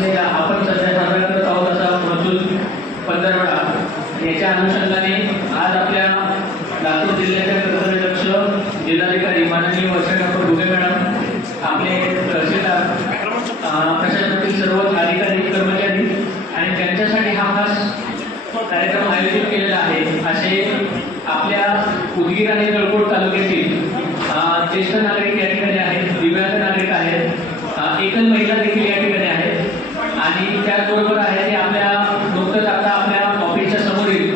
आपले आपण सध्या साजरा करत आहोत असा महसूल पंधरवडा याच्या अनुषंगाने आज आपल्या लातूर जिल्ह्याच्या कर्तव्यदक्ष जिल्हाधिकारी माननीय वर्षा डॉक्टर भुगे मॅडम आपले तहसीलदार प्रशासनातील सर्व अधिकारी कर्मचारी आणि त्यांच्यासाठी हा खास कार्यक्रम आयोजित केलेला आहे. असे आपल्या उदगीर आणि जळकोट तालुक्यातील अं, ज्येष्ठ नागरिक या ठिकाणी आहेत दिव्यांग नागरिक आहेत अं, एकल महिला देखील या ठिकाणी आहेत आणि त्याचबरोबर आहे ते आपल्या नुकतंच आता आपल्या ऑफिसच्या समोरील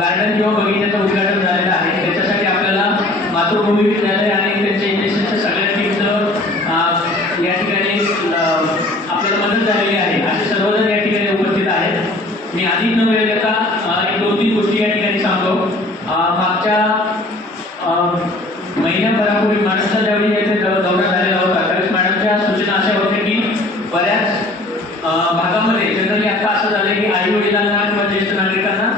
गार्डन किंवा बगीच्याचं उद्घाटन झालेलं आहे त्याच्यासाठी आपल्याला मातृभूमी विद्यालय आणि त्यांच्या इंडस्ट्रीच्या सगळ्या टीमचं या ठिकाणी अं, आपल्याला मदत झालेली आहे असे सर्वजण या ठिकाणी उपस्थित आहेत मी अधिक न वेळ घेता अं, एक दोन तीन गोष्टी या ठिकाणी सांगतो अं, मागच्या महिन्याभरापूर्वी महाराष्ट्र ज्यावेळी येथे दौरा झालेला होता त्यावेळेस मॅडमच्या सूचना अशा होत्या की बऱ्याच अं, भागामध्ये जनरली आता असं झालं की आई वडिलांना किंवा ज्येष्ठ नागरिकांना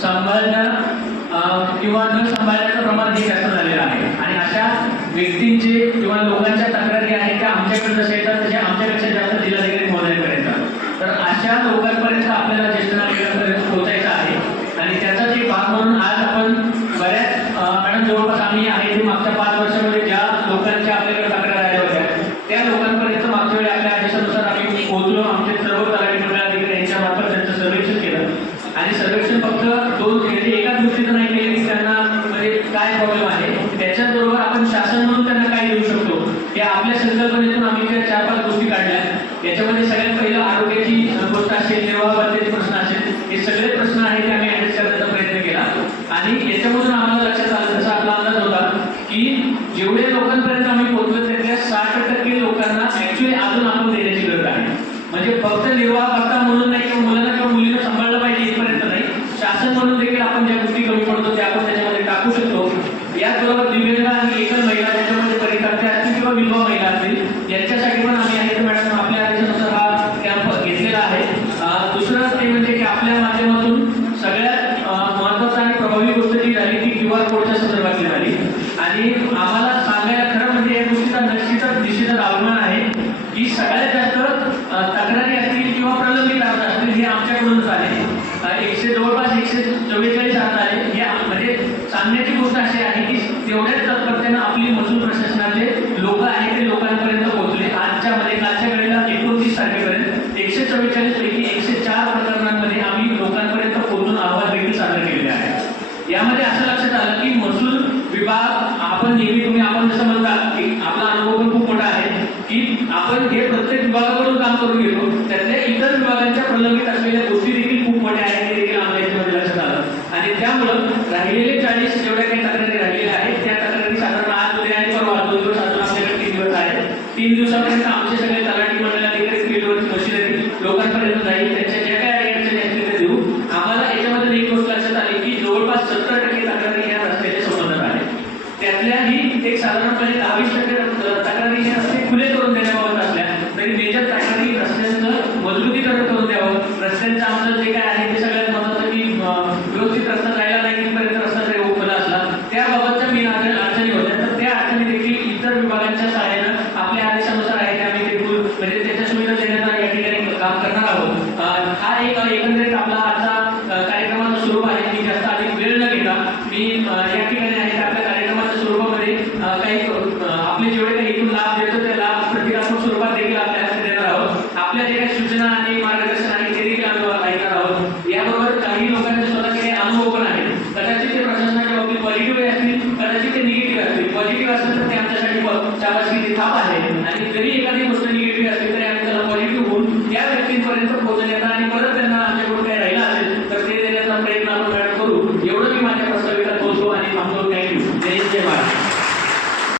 सांभाळणं किंवा न सांभाळण्याचं प्रमाण दिलं आहे आणि अशा व्यक्तींचे किंवा लोकांच्या तक्रारी आहेत त्या आमच्याकडे जसे येतात तसे आमच्यापेक्षा जास्त जिल्हाधिकारी महोदयांपर्यंत तर अशा लोकांपर्यंत आपल्याला ज्येष्ठ नागरिकांपर्यंत पोहोचायचं आहे आणि त्याचाच एक भाग म्हणून आज आपण बऱ्याच अं, मॅडम जवळपास आम्ही आहे ते मागच्या पाच वर्षामध्ये ज्या लोकांच्या आपल्याकडे तक्रार आल्या होत्या त्या लोकांपर्यंत मागच्या वेळी आपल्या आदेशानुसार आम्ही पोहोचलो आमचे सर्व तलाठी मंडळाधिकारी यांच्या मार्फत त्यांचं सर्वेक्षण केलं आणि सर्वेक्षण फक्त दोन म्हणजे एकाच गोष्टीचं नाही केलं की त्यांना म्हणजे काय प्रॉब्लेम आहे त्याच्याचबरोबर आपण शासन म्हणून त्यांना काय देऊ शकतो या आपल्या संकल्पनेतून आम्ही त्या चार पाच गोष्टी काढल्या. याच्यामध्ये सगळ्यात पहिलं आरोग्याची गोष्ट असेल निर्वाहाबाबतीचे प्रश्न असेल हे सगळे प्रश्न आहेत ते आम्ही ऍड्रेस करण्याचा प्रयत्न केला. आणि याच्यामधून आम्हाला लक्षात आलं तसा आपला अंदाज होता की जेवढ्या लोकांपर्यंत आम्ही पोहोचलो त्यातल्या साठ टक्के लोकांना ऍक्च्युली अजून आपण देण्याची गरज आहे. म्हणजे फक्त निर्वाह करता म्हणून नाही किंवा मुलांना किंवा मुलींना सांभाळलं पाहिजे इथपर्यंत नाही. शासन म्हणून देखील आपण ज्या गोष्टी कमी पडतो त्या आपण त्याच्यामध्ये टाकू शकतो याचबरोबर दिव्यांग आणि एकल महिला ज्याच्यामध्ये परिताप्य असतील किंवा विधवा महिला असतील यांच्यासाठी पण आम्ही आहे मॅडम आपल्या आदेशानुसार हा कॅम्प घेतलेला आहे. दुसरं ते म्हणजे की आपल्या माध्यमातून सगळ्यात महत्त्वाचा आणि प्रभावी गोष्ट जी झाली ती क्यू आर कोडच्या संदर्भातली झाली. आणि आम्हाला सांगायला खरं म्हणजे या गोष्टीचा निश्चितच निश्चितच आव्हान आहे की सगळ्यात जास्त तक्रारी असतील किंवा प्रलंबित अर्ज असतील हे आमच्याकडूनच आले. एकशे जवळपास एकशे चव्वेचाळीस अर्ज आले हे म्हणजे सांगण्याची गोष्ट अशी आहे की तेवढ्याच तत्परतेनं आपली महसूल प्रशासनाचे लोक आहेत ते लोकांपर्यंत पोहोचले आजच्या मध्ये कालच्या वेळेला एकोणतीस तारखेपर्यंत एकशे चव्वेचाळीस पैकी एकशे चार प्रकरणांमध्ये आम्ही लोकांपर्यंत पोहोचून अहवाल देखील सादर केलेले आहे यामध्ये असं लक्षात आलं की महसूल विभाग आपण नेहमी तुम्ही आपण जसं म्हणतात की आपला अनुभव पण खूप मोठा आहे की आपण हे प्रत्येक विभागाकडून काम करून घेतो. त्यातल्या इतर विभागांच्या प्रलंबित असलेल्या गोष्टी देखील खूप मोठ्या आहेत ते देखील आम्हाला याच्यामध्ये लक्षात आलं आणि त्यामुळं राहिलेले चाळीस जेवढ्या काही तक्रारी राहिलेल्या आहेत त्या तक्रारी साधारण आज उद्या आणि परवा दोन दिवस अजून आपल्याकडे तीन दिवस आहेत. तीन दिवसापर्यंत आमचे सगळे तलाठी मंडळाधिकारी फील्डवरची मशिनरी लोकांपर्यंत जाईल त्यांच्या ज्या काही अडचणी असतील ते देऊ आम्हाला याच्यामध्ये एक गोष्ट लक्षात आली की जवळपास सत्तर टक्के तक्रारी या रस्त्याच्या संबंधात आहेत त्यातल्याही एक साधारणपणे दहावीस टक्के तक्रारी हे रस्ते खुले करून देण्याबाबत असल्या तरी मेजर तक्रारी रस्त्यांचं मजबूतीकरण करून द्यावं रस्त्यांचं आमचं जे काय आहे ते सगळ्यात महत्त्वाचं की अं, व्यवस्थित रस्ता जायला नाही तिथपर्यंत रस्ता जरी खुला असला त्याबाबतच्या मेन अडचणी अडचणी होत्या तर त्या अडचणी देखील इतर विभागांच्या सहाय्यानं आपल्या आदेशानुसार आहे ते आम्ही ते पूर- म्हणजे त्याच्या सुविधा देण्याचा या ठिकाणी काम करणार आहोत अं, हा एक एकंदरीत आपला आजचा अं, कार्यक्रमाचं स्वरूप आहे की जास्त अधिक वेळ न घेता मी अं, या ठिकाणी आहे ते आपल्या कार्यक्रमाच्या स्वरूपामध्ये अं, काही अं, आपले जेवढे काही एकूण लाभ देतो ते लाभ प्रतिकात्मक स्वरूपात देखील आपल्या हस्ते देणार आहोत आपल्या जे काही सूचना आणि मार्गदर्शन आणि देखील आम्ही ऐकणार आहोत. याबरोबर काही लोकांचे स्वतःचे अनुभव पण आहेत. कदाचित ते प्रशासनाच्या बाबतीत पॉझिटिव्ह असतील कदाचित ते निगेटिव्ह असतील. पॉझिटिव्ह असतील तर ते आमच्यासाठी प- शाबासकीची थाप आहे. आणि जरी